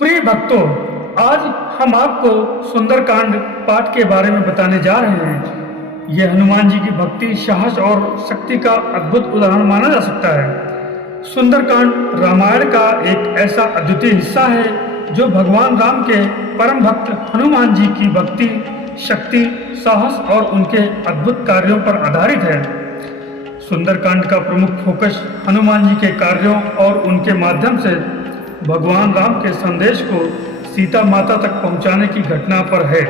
प्रिय भक्तों, आज हम आपको सुंदरकांड पाठ के बारे में बताने जा रहे हैं। यह हनुमान जी की भक्ति, साहस और शक्ति का अद्भुत उदाहरण माना जा सकता है। सुंदरकांड रामायण का एक ऐसा अद्वितीय हिस्सा है जो भगवान राम के परम भक्त हनुमान जी की भक्ति, शक्ति, साहस और उनके अद्भुत कार्यों पर आधारित है। सुंदरकांड का प्रमुख फोकस हनुमान जी के कार्यों और उनके माध्यम से भगवान राम के संदेश को सीता माता तक पहुंचाने की घटना पर है।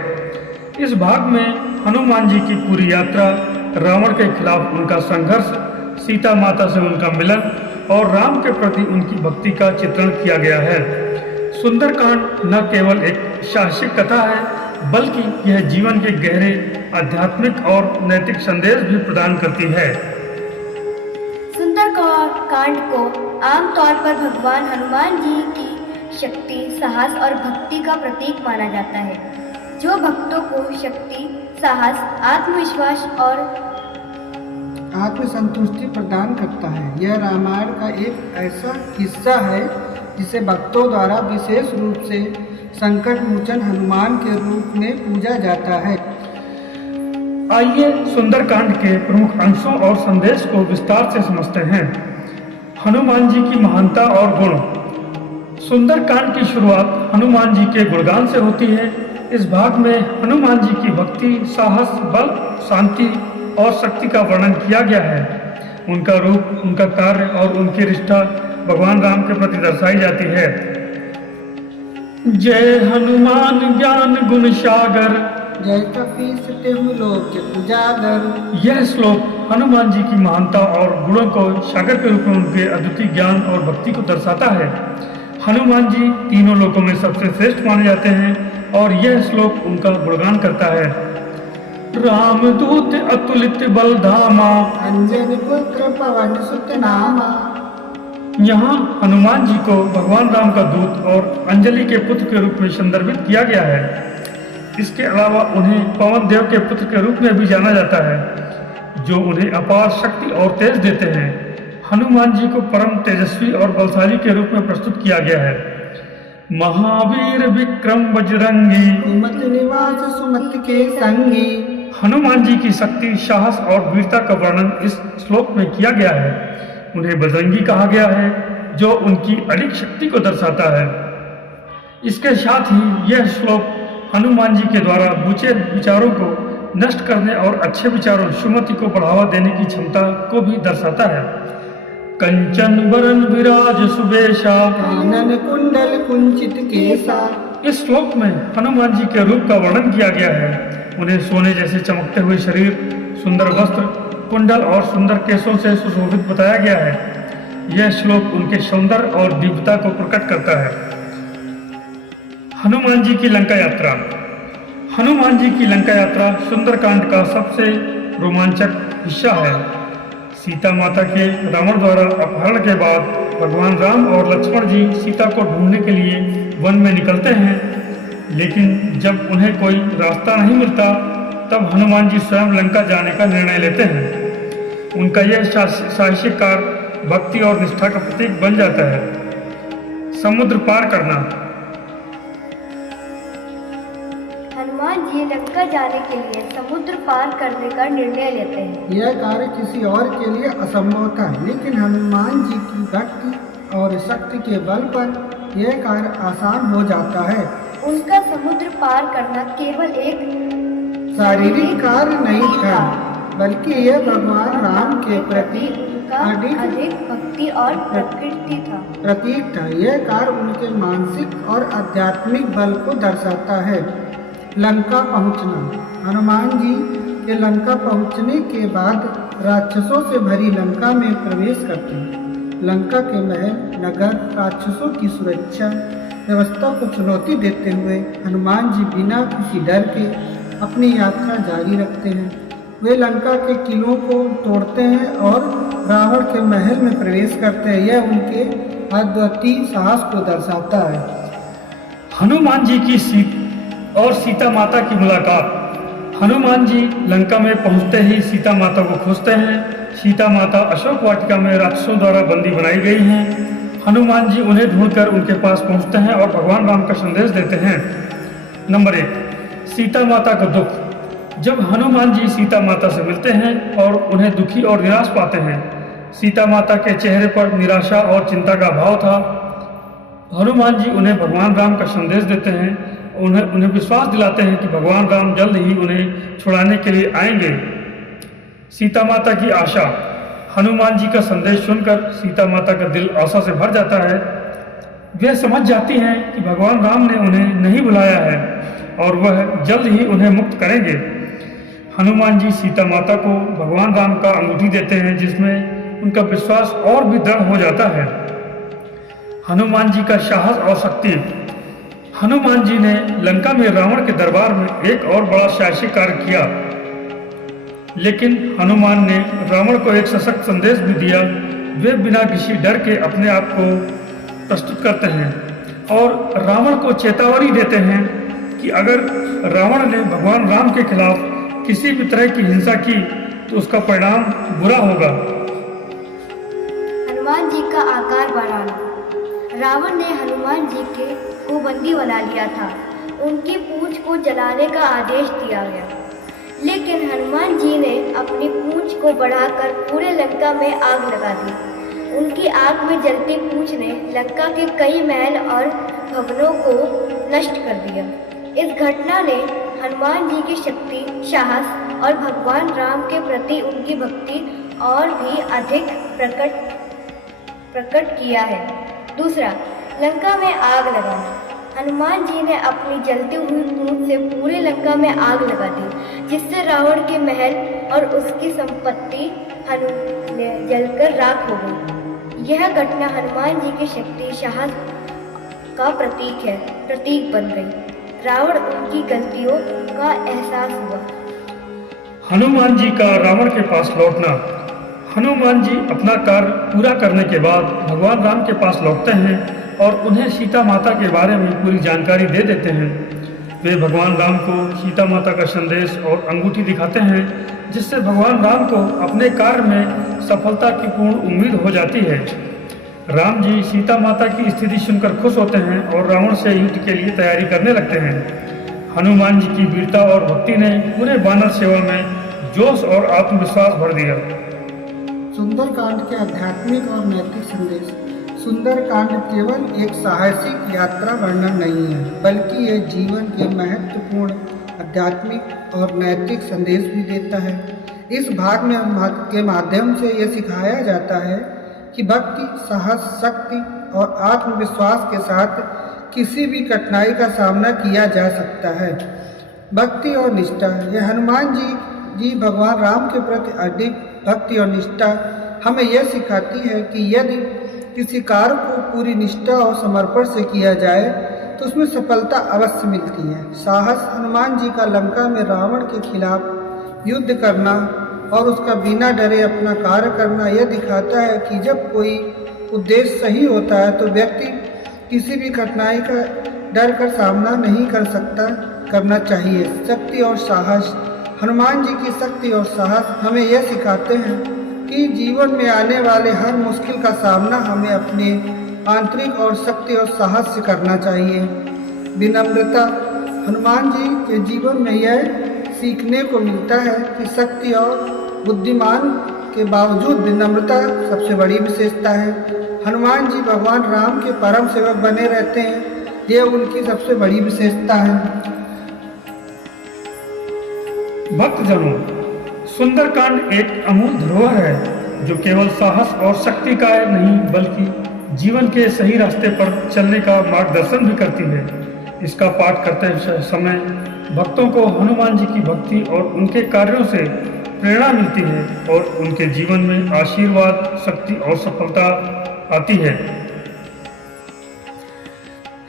इस भाग में हनुमान जी की पूरी यात्रा, रावण के खिलाफ उनका संघर्ष, सीता माता से उनका मिलन और राम के प्रति उनकी भक्ति का चित्रण किया गया है। सुंदरकांड न केवल एक साहसिक कथा है, बल्कि यह जीवन के गहरे आध्यात्मिक और नैतिक संदेश भी प्रदान करती है। सुंदरकांड को आमतौर पर भगवान हनुमान जी की शक्ति, साहस और भक्ति का प्रतीक माना जाता है, जो भक्तों को शक्ति, साहस, आत्मविश्वास और आत्मसंतुष्टि प्रदान करता है। यह रामायण का एक ऐसा हिस्सा है जिसे भक्तों द्वारा विशेष रूप से संकट मोचन हनुमान के रूप में पूजा जाता है। आइए सुंदरकांड के प्रमुख अंशों और संदेश को विस्तार से समझते हैं। हनुमान जी की महानता और गुण। सुंदरकांड की शुरुआत हनुमान जी के गुणगान से होती है। इस भाग में हनुमान जी की भक्ति, साहस, बल, शांति और शक्ति का वर्णन किया गया है। उनका रूप, उनका कार्य और उनकी निष्ठा भगवान राम के प्रति दर्शाई जाती है। जय हनुमान ज्ञान गुण सागर, जय कपीस तिहु लोक उजागर। यह श्लोक हनुमान जी की महानता और गुणों को सागर के रूप में उनके अद्वितीय ज्ञान और भक्ति को दर्शाता है। हनुमान जी तीनों लोकों में सबसे श्रेष्ठ माने जाते हैं और यह श्लोक उनका गुणगान करता है। रामदूत अतुलित बल धामा, अंजनी पुत्र पवन सुत नामा। यहाँ हनुमान जी को भगवान राम का दूत और अंजलि के पुत्र के रूप में संदर्भित किया गया है। इसके अलावा उन्हें पवन देव के पुत्र के रूप में भी जाना जाता है, जो उन्हें अपार शक्ति और तेज देते हैं। हनुमान जी को परम तेजस्वी और बलशाली के रूप में प्रस्तुत किया गया है। महावीर विक्रम बजरंगी, सुमत निवास सुमत के संगी। हनुमान जी की शक्ति, साहस और वीरता का वर्णन इस श्लोक में किया गया है। उन्हें बजरंगी कहा गया है, जो उनकी अडिग शक्ति को दर्शाता है। इसके साथ ही यह श्लोक हनुमान जी के द्वारा बुरे विचारों को नष्ट करने और अच्छे विचारों, सुमति को बढ़ावा देने की क्षमता को भी दर्शाता है। कंचन वरन विराज सुबेशा, कानन कुंडल कुंचित केसा। इस श्लोक में हनुमान जी के रूप का वर्णन किया गया है। उन्हें सोने जैसे चमकते हुए शरीर, सुंदर वस्त्र, कुंडल और सुंदर केशों से सुशोभित बताया गया है। यह श्लोक उनके सौंदर्य और दिव्यता को प्रकट करता है। हनुमान जी की लंका यात्रा। हनुमान जी की लंका यात्रा सुंदरकांड का सबसे रोमांचक हिस्सा है। सीता माता के रावण द्वारा अपहरण के बाद भगवान राम और लक्ष्मण जी सीता को ढूंढने के लिए वन में निकलते हैं, लेकिन जब उन्हें कोई रास्ता नहीं मिलता, तब हनुमान जी स्वयं लंका जाने का निर्णय लेते हैं। उनका यह साहसिक कार्य भक्ति और निष्ठा का प्रतीक बन जाता है। समुद्र पार करना। हनुमान जी लंका जाने के लिए समुद्र पार करने का निर्णय लेते हैं। यह कार्य किसी और के लिए असंभव था, लेकिन हनुमान जी की भक्ति और शक्ति के बल पर यह कार्य आसान हो जाता है। उनका समुद्र पार करना केवल एक शारीरिक कार्य नहीं था, बल्कि यह भगवान राम के प्रति अधिक भक्ति और प्रतीक था। यह कार्य उनके मानसिक और आध्यात्मिक बल को दर्शाता है। लंका पहुंचना। हनुमान जी के लंका पहुंचने के बाद राक्षसों से भरी लंका में प्रवेश करते हैं। लंका के महल, नगर, राक्षसों की सुरक्षा व्यवस्था को चुनौती देते हुए हनुमान जी बिना किसी डर के अपनी यात्रा जारी रखते हैं। वे लंका के किलों को तोड़ते हैं और रावण के महल में प्रवेश करते हैं। यह उनके अद्वितीय साहस को दर्शाता है। हनुमान जी की सीता माता की मुलाकात। हनुमान जी लंका में पहुंचते ही सीता माता को खोजते हैं। सीता माता अशोक वाटिका में राक्षसों द्वारा बंदी बनाई गई हैं। हनुमान जी उन्हें ढूंढकर उनके पास पहुंचते हैं और भगवान राम का संदेश देते हैं। नंबर 1, सीता माता का दुख। जब हनुमान जी सीता माता से मिलते हैं और उन्हें दुखी और निराश पाते हैं, सीता माता के चेहरे पर निराशा और चिंता का भाव था। हनुमान जी उन्हें भगवान राम का संदेश देते हैं, उन्हें विश्वास दिलाते हैं कि भगवान राम जल्द ही उन्हें छुड़ाने के लिए आएंगे। सीता माता की आशा। हनुमान जी का संदेश सुनकर सीता माता का दिल आशा से भर जाता है। वे समझ जाती हैं कि भगवान राम ने उन्हें नहीं बुलाया है और वह जल्द ही उन्हें मुक्त करेंगे। हनुमान जी सीता माता को भगवान राम का अंगूठी देते हैं, जिसमें उनका विश्वास और भी दृढ़ हो जाता है। हनुमान जी का साहस और शक्ति। हनुमान जी ने लंका में रावण के दरबार में एक और बड़ा साहसी कार्य किया, लेकिन हनुमान ने रावण को एक सशक्त संदेश भी दिया। वे बिना किसी डर के अपने आप को प्रस्तुत करते हैं और रावण को चेतावनी देते हैं कि अगर रावण ने भगवान राम के खिलाफ किसी भी तरह की हिंसा की तो उसका परिणाम बुरा होगा। हनुमान जी का आकार बढ़ाना। रावण ने हनुमान जी को बंदी बना लिया था। उनकी पूंछ को जलाने का आदेश दिया गया, लेकिन हनुमान जी ने अपनी पूंछ को बढ़ाकर पूरे लंका में आग लगा दी। उनकी आग में जलती पूंछ ने लंका के कई महल और भवनों को नष्ट कर दिया। इस घटना ने हनुमान जी की शक्ति, साहस और भगवान राम के प्रति उनकी भक्ति और भी अधिक प्रकट किया है। दूसरा, लंका में आग लगाना। हनुमान जी ने अपनी जलती हुई पूंछ से पूरे लंका में आग लगा दी, जिससे रावण के महल और उसकी संपत्ति जलकर राख हो गई। यह घटना हनुमान जी की शक्ति, साहस का प्रतीक बन गई। रावण उनकी गलतियों का एहसास हुआ। हनुमान जी का रावण के पास लौटना। हनुमान जी अपना कार्य पूरा करने के बाद भगवान राम के पास लौटते हैं और उन्हें सीता माता के बारे में पूरी जानकारी दे देते हैं। वे भगवान राम को सीता माता का संदेश और अंगूठी दिखाते हैं, जिससे भगवान राम को अपने कार्य में सफलता की पूर्ण उम्मीद हो जाती है। राम जी सीता माता की स्थिति सुनकर खुश होते हैं और रावण से युद्ध के लिए तैयारी करने लगते हैं। हनुमान जी की वीरता और भक्ति ने पूरे वानर सेवा में जोश और आत्मविश्वास भर दिया। सुंदरकांड के आध्यात्मिक और नैतिक संदेश। सुंदरकांड केवल एक साहसिक यात्रा वर्णन नहीं है, बल्कि यह जीवन के महत्वपूर्ण आध्यात्मिक और नैतिक संदेश भी देता है। इस भाग में के माध्यम से यह सिखाया जाता है कि भक्ति, साहस, शक्ति और आत्मविश्वास के साथ किसी भी कठिनाई का सामना किया जा सकता है। भक्ति और निष्ठा। यह हनुमान जी भगवान राम के प्रति अधिक भक्ति और निष्ठा हमें यह सिखाती है कि यदि किसी कार्य को पूरी निष्ठा और समर्पण से किया जाए तो उसमें सफलता अवश्य मिलती है। साहस। हनुमान जी का लंका में रावण के खिलाफ युद्ध करना और उसका बिना डरे अपना कार्य करना यह दिखाता है कि जब कोई उद्देश्य सही होता है तो व्यक्ति किसी भी कठिनाई का डर कर सामना नहीं करना चाहिए। शक्ति और साहस। हनुमान जी की शक्ति और साहस हमें यह सिखाते हैं कि जीवन में आने वाले हर मुश्किल का सामना हमें अपने आंतरिक और शक्ति और साहस से करना चाहिए। विनम्रता। हनुमान जी के जीवन में यह सीखने को मिलता है कि शक्ति और बुद्धिमान के बावजूद विनम्रता सबसे बड़ी विशेषता है। हनुमान जी भगवान राम के परम सेवक बने रहते हैं, यह उनकी सबसे बड़ी विशेषता है। भक्तजनों, सुंदरकांड एक अमूल्य धरोहर है जो केवल साहस और शक्ति का नहीं बल्कि जीवन के सही रास्ते पर चलने का मार्गदर्शन भी करती है। इसका पाठ करते समय भक्तों को हनुमान जी की भक्ति और उनके कार्यों से प्रेरणा मिलती है और उनके जीवन में आशीर्वाद, शक्ति और सफलता आती है।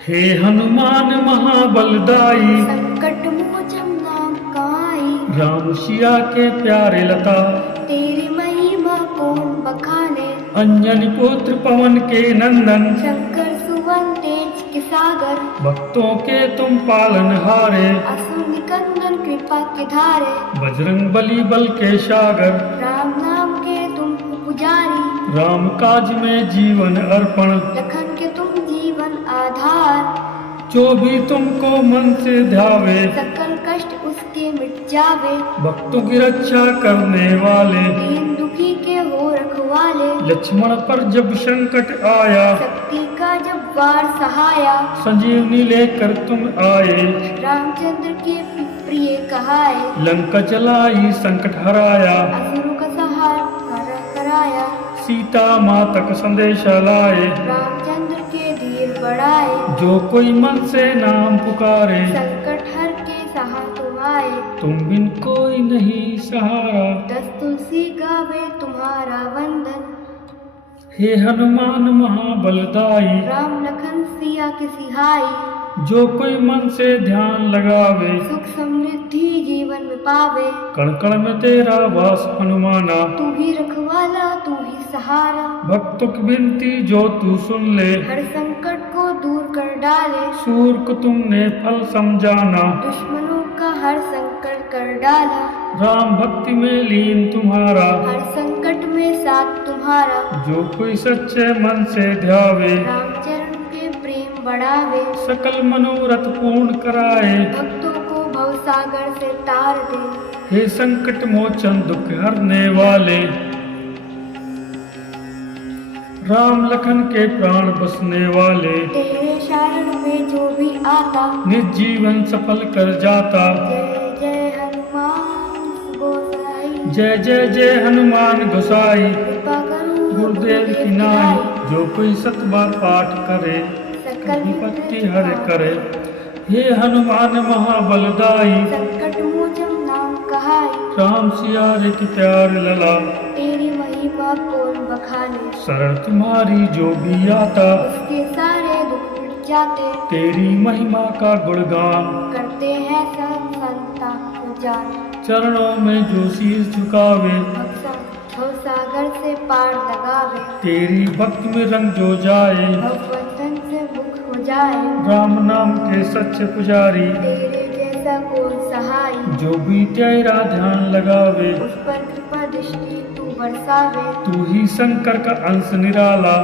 हे हनुमान महाबलदाई, संकट मोचन नाम काई, राम सिया के प्यारे लता, तेरी महिमा कौन बखाने, अंजनी पुत्र पवन के नंदन, शंकर सुवन तेज के सागर, भक्तों के तुम पालनहारे, असुर निकंदन कृपा के धारे, बजरंग बली बल के सागर, राम नाम के तुम पुजारी, राम काज में जीवन अर्पण, लखन के तुम जीवन आधार, जो भी तुमको मन से ध्यावे, सकल कष्ट उसके मिट जावे, भक्तों की रक्षा करने वाले, दीन दुखी के हो रखवाले, लक्ष्मण पर जब संकट आया, शक्ति का जब वार सहाया, संजीवनी लेकर तुम आए, रामचंद्र के प्रिय कहाए, लंका जलाई संकट हराया, असुरों का सहारा कराया, सीता माता का संदेशा लाए, रामचंद्र के धीर बढ़ाए, जो कोई मन से नाम पुकारे, संकट हर के सहा तुम आए, तुम बिन कोई नहीं सहारा। 10 तुलसी गावे तुम्हारा वंदन, हे हनुमान महाबलदाई, राम लखन सिया के सिहाई, जो कोई मन से ध्यान लगावे, सुख समृद्धि जीवन में पावे, कण कण में तेरा वास हनुमाना, तू ही रखवाला तू ही सहारा, भक्तों की विनती जो तू सुन ले, हर संकट को दूर कर डाले, सूर को तुमने फल समझाना, दुश्मनों का हर संकट कर डाला, राम भक्ति में लीन तुम्हारा, हर संकट में साथ तुम्हारा, जो कोई सच्चे मन से ध्यावे, रामचरण के प्रेम बढ़ावे, सकल मनोरथ पूर्ण कराए, भक्तों को भवसागर से तार दे, हे संकट मोचन दुख हरने वाले, राम लखन के प्राण बसने वाले, तेरे शरण में जो भी आता, निज जीवन सफल कर जाता, जय जय हनुमान गोसाई, जय जय जय हनुमान गोसाई, कृपा करो गुरुदेव की नाई, जो कोई 7 बार पाठ करे, सकल विपत्ति हर करे, हे हनुमान महाबलदाई, संकट मोचन नाम कहाई, राम सिया रे की प्यार लला, तेरी महिमा कौन बखाने, शरण तुम्हारी जो भी आता, उसके सारे दुख मिट जाते, तेरी महिमा का गुणगान, करते हैं सब संता को जान, चरणों में जो शीश झुकावे, भवसागर से पार लगावे, तेरी भक्ति में रंग जो जाए, भवबंधन से मुक्त हो जाए, राम नाम के सच्चे पुजारी, तेरे जैसा कौन सहाय, जो भी तेरा ध्यान लगावे, उस पर कृपा दृष्टि तू बरसावे, तू ही शंकर का अंश निराला,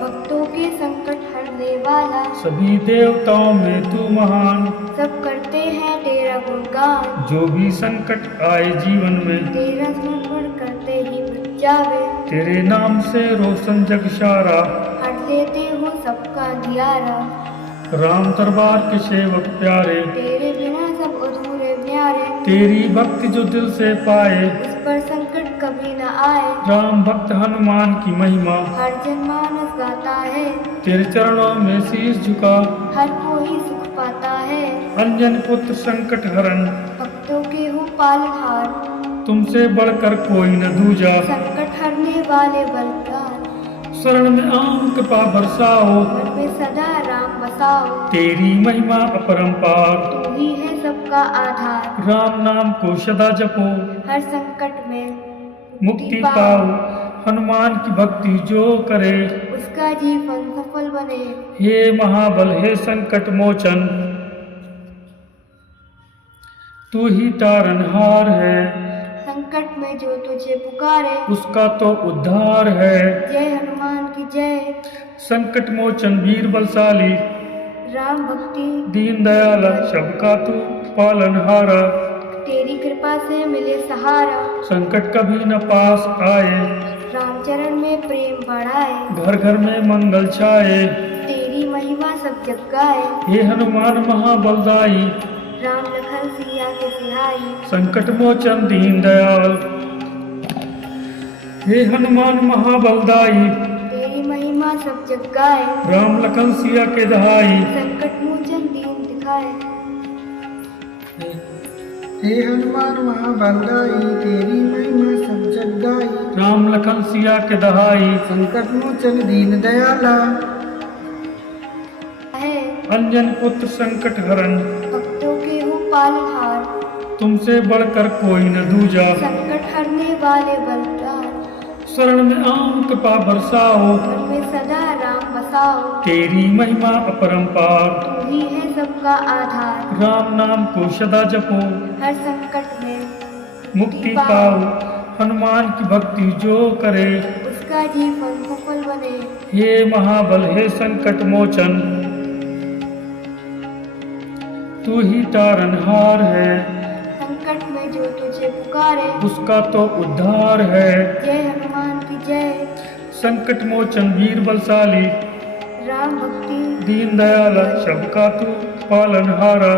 भक्तों के संकट हरने वाला, सभी देवताओं में तू महान, सब करते हैं तेरा गुणगान, जो भी संकट आए जीवन में, तेरा स्मरण करते ही मिट जावे, तेरे नाम से रोशन जग सारा, हट देते हो सबका अंधियारा, राम दरबार के सेवक प्यारे, तेरे बिना सब अधूरे प्यारे, तेरी भक्ति जो दिल से पाए, उस पर संकट कभी न आए, राम भक्त हनुमान की महिमा, हर जनमानस गाता है, तेरे चरणों में शीश झुका, हर कोई सुख पाता है, अंजन पुत्र संकट हरण, भक्तों के हो पालनहार, तुमसे बढ़कर कोई न दूजा, संकट हरने वाले बलदार, शरण में आम कृपा बरसाओ, मन में सदा राम बसाओ, तेरी महिमा अपरंपार, तू ही है सबका आधार, राम नाम को सदा जपो, हर संकट में मुक्ति पाओ, हनुमान की भक्ति जो करे, उसका जीवन सफल बने, हे महाबल हे संकट मोचन, तू ही तारनहार है, संकट में जो तुझे पुकारे, उसका तो उद्धार है, जय हनुमान की जय, संकट मोचन वीर बलशाली, राम भक्ति दीन दयाल सबका तू पालनहारा, तेरी कृपा से मिले सहारा, संकट कभी न पास आए, रामचरण में प्रेम बढ़ाए, घर घर में मंगल छाए, तेरी महिमा सब जग गाए, हे हनुमान महाबलदाई, राम लखन सिया के सिहाई, संकट मोचन दीन दयाल, हे हनुमान महाबलदाई, तेरी महिमा सब जग गाए, राम लखन सिया के दहाई, संकट मोचन दीन दिखाए, हे हनुमान महाबलदाई, तेरी महिमा सब जग गाई, राम लखन सिया के दहाई, संकट मोचन दीन दयाला, है अंजन पुत्र संकट हरण, भक्तों के हो पालनहार, तुमसे बढ़कर कोई न दूजा, संकट हरने वाले बलदार, शरण में आम कृपा बरसाओ, मन में सदा राम बसाओ, तेरी महिमा अपरंपार, तू ही है सबका आधार, राम नाम को सदा जपो, हर संकट में मुक्ति पाओ, हनुमान की भक्ति जो करे, उसका का जी फल को फल बने। हे महाबल हे संकट मोचन, तू ही तारनहार है, संकट में जो तुझे पुकारे, उसका तो उद्धार है। जय हनुमान की जय। संकट मोचन वीर बलशाली, राम भक्ति दीन दयाल सबका तू पालनहारा।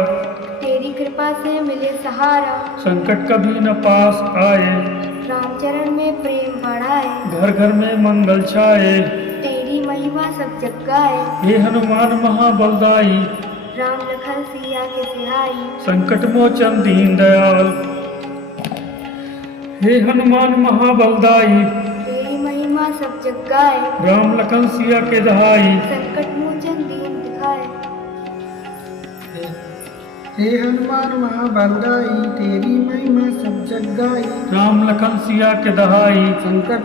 तेरी कृपा से मिले सहारा, संकट कभी न पास आए, रामचरण में प्रेम बढ़ाए। घर घर में मंगल छाए। तेरी महिमा सब जग गाए, हे हनुमान महाबलदाई, राम लखन सिया के सिहाई। संकट मोचन दीन दयाल। हे हनुमान महाबलदाई, तेरी महिमा सब जग गाए, राम लखन सिया के दहाई। संकट मोचन दीन दिखाए। हे हनुमान महाबलदाई, तेरी महिमा सब जग गाई। राम लखन सिया के दहाई। संकट